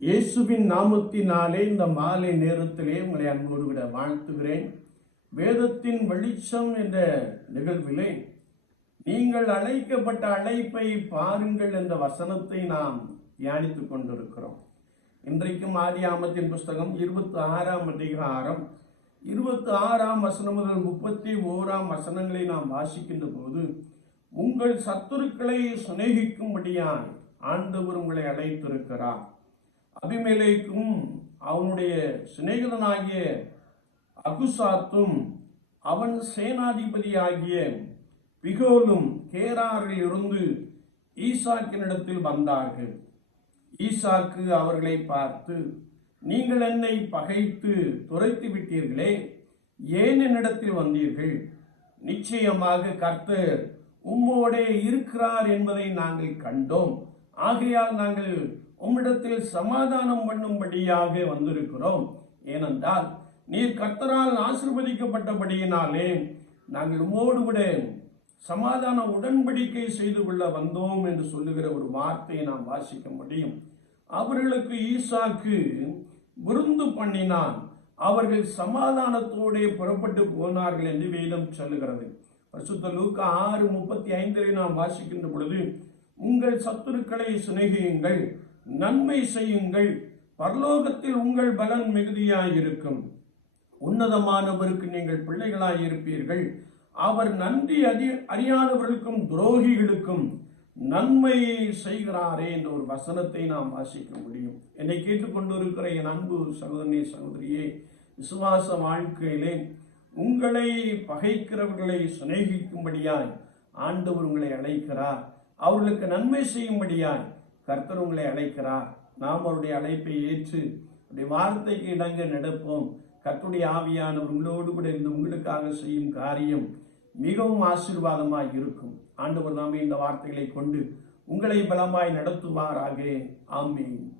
இயேசுவின் நாமத்தினாலே இந்த மாலை நேரத்திலே உங்களை அன்போடு விட வாழ்த்துகிறேன். வேதத்தின் வெளிச்சம் என்ற நிகழ்விலே நீங்கள் அழைக்கப்பட்ட அழைப்பை பாருங்கள் என்ற வசனத்தை நாம் தியானித்துக் கொண்டிருக்கிறோம். இன்றைக்கும் ஆதியாமத்தின் புஸ்தகம் இருபத்தி ஆறாம் அதிகாரம் இருபத்தி ஆறாம் வசனம் முதல் முப்பத்தி ஓராம் வசனங்களை நாம் வாசிக்கின்ற போது உங்கள் சத்துருக்களை சிநேகிக்கும்படியாய் ஆண்டவர் உங்களை அழைத்திருக்கிறார். அபிமேலேக்கும் அவனுடைய சிநேகிதனாகிய அகுசாத்தும் அவன் சேனாதிபதியாகிய பிகோலும் கேராரில் இருந்து ஈசாக்கினிடத்தில் வந்தார்கள். ஈசாக்கு அவர்களை பார்த்து நீங்கள் என்னை பகைத்து துரைத்து விட்டீர்களே ஏன் என்னிடத்தில் வந்தீர்கள்? நிச்சயமாக கர்த்தர் உம்மோடே இருக்கிறார் என்பதை நாங்கள் கண்டோம். ஆகையால் நாங்கள் உம்மிடத்தில் சமாதானம் பண்ணும்படியாக வந்திருக்கிறோம். ஏனென்றால் நீர் கர்த்தரால் ஆசிர்வதிக்கப்பட்டபடியினாலே நாங்கள் உமோடு கூட சமாதான உடன்படிக்கை செய்து கொள்ள வந்தோம் என்று சொல்லுகிற ஒரு வார்த்தையை நாம் வாசிக்க முடியும். அவர்களுக்கு ஈசாக்கு விருந்து பண்ணினான். அவர்கள் சமாதானத்தோடே புறப்பட்டு போனார்கள் என்று வேதம் சொல்லுகிறது. பரிசுத்த லூக்கா ஆறு முப்பத்தி ஐந்திலே நாம் வாசிக்கின்ற பொழுது உங்கள் சத்துருக்களை சிநேகியுங்கள். நன்மை செய்யுங்கள். பரலோகத்தில் உங்கள் பலன் மிகுதியாயிருக்கும். உன்னதமானவருக்கு நீங்கள் பிள்ளைகளாய் இருப்பீர்கள் அவர் நன்றி அறி அறியாதவர்களுக்கும் துரோகிகளுக்கும் நன்மையை செய்கிறாரே என்ற ஒரு வசனத்தை நாம் வாசிக்க முடியும். என்னை கேட்டுக்கொண்டிருக்கிற என் அன்பு சகோதரனே சகோதரியே விசுவாச வாழ்க்கையிலே உங்களை பகைக்கிறவர்களை சிநேகிக்கும்படியாய் ஆண்டவர் உங்களை அழைக்கிறார். அவர்களுக்கு நன்மை செய்யும்படியாய் கர்த்தர் உங்களை அழைக்கிறார். நாம் அவருடைய அழைப்பை ஏற்று அவருடைய வார்த்தைக்கு இணங்க நடப்போம். கர்த்துடைய ஆவியானவர் உங்களோடு கூட இருந்து உங்களுக்காக செய்யும் காரியம் மிகவும் ஆசீர்வாதமாக இருக்கும். ஆண்டவர் நாம இந்த வார்த்தைகளை கொண்டு உங்களை பலமாய் நடத்துவாராக. ஆமீன்.